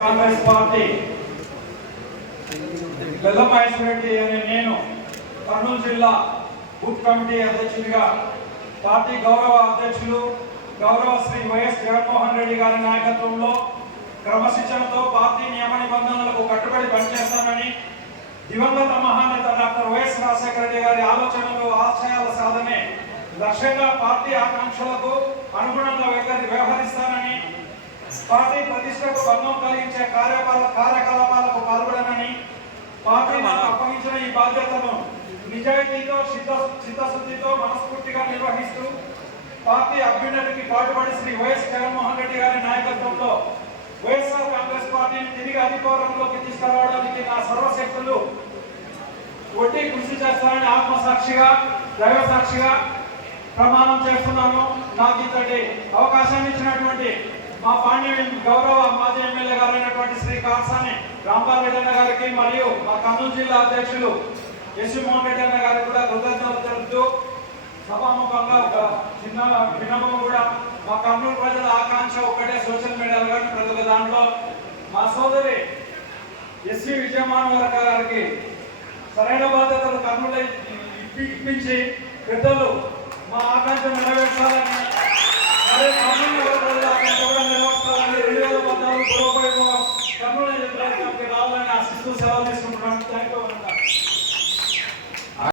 Congress party Reddy అనే నేను కర్నూలు జిల్లా బూత్ కమిటీ అధ్యక్షుడిగా పార్టీ గౌరవ అధ్యక్షులు గౌరవ శ్రీ వైఎస్ జగన్మోహన్ రెడ్డి గారి నాయకత్వంలో క్రమశిక్షణతో పార్టీ నియమ నిబంధనలకు కట్టుబడి పనిచేస్తానని దివంగత మహానేత డాక్టర్ వైఎస్ రాజశేఖర రెడ్డి గారి ఆలోచనలు ఆశయాల సాధనే లక్ష్యంగా పార్టీ ఆకాంక్షలకు అనుగుణంగా వ్యవహరిస్తాను పార్టీ ప్రతిష్టకు భంగం కలిగించే కార్యకలా కార్యకలాపాలకు పాల్గొనని పార్టీ అప్పగించిన ఈ బాధ్యతను నిజాయితీతో సిద్ధ చిత్తశుద్ధితో మనస్ఫూర్తిగా నిర్వహిస్తూ పార్టీ అభ్యున్నతికి పాటుపడి శ్రీ వైఎస్ జగన్మోహన్ రెడ్డి గారి నాయకత్వంలో వైఎస్ఆర్ కాంగ్రెస్ పార్టీని తిరిగి అధికారంలోకి తీసుకురావడానికి నా సర్వశక్తులు ఒట్టి కృషి చేస్తానని ఆత్మసాక్షిగా దైవ సాక్షిగా ప్రమాణం చేస్తున్నాను. నాకు ఇంతటి అవకాశాన్ని ఇచ్చినటువంటి మా పాండ్యం గౌరవ మాజీ ఎమ్మెల్యే గారైనటువంటి శ్రీ కాసాని రాంపాల్ రెడ్డి అన్న గారికి మరియు మా కర్నూలు జిల్లా అధ్యక్షులు ఎస్వి మోహన్ రెడ్డి అన్న గారికి కూడా కృతజ్ఞతలు తెలుపుతూ సభాముఖంగా ఒక చిన్న భిన్నమం కూడా. మా కర్నూలు ప్రజల ఆకాంక్ష ఒక్కటే సోషల్ మీడియాలో కానీ ప్రతి ఒక్క దాంట్లో. మా సోదరి ఎస్వి విజయమాన్ వర్గ గారికి సరైన బాధ్యతలు కర్నూలు ఇప్పి ఇప్పించి పెద్దలు మా ఆకాంక్ష çalan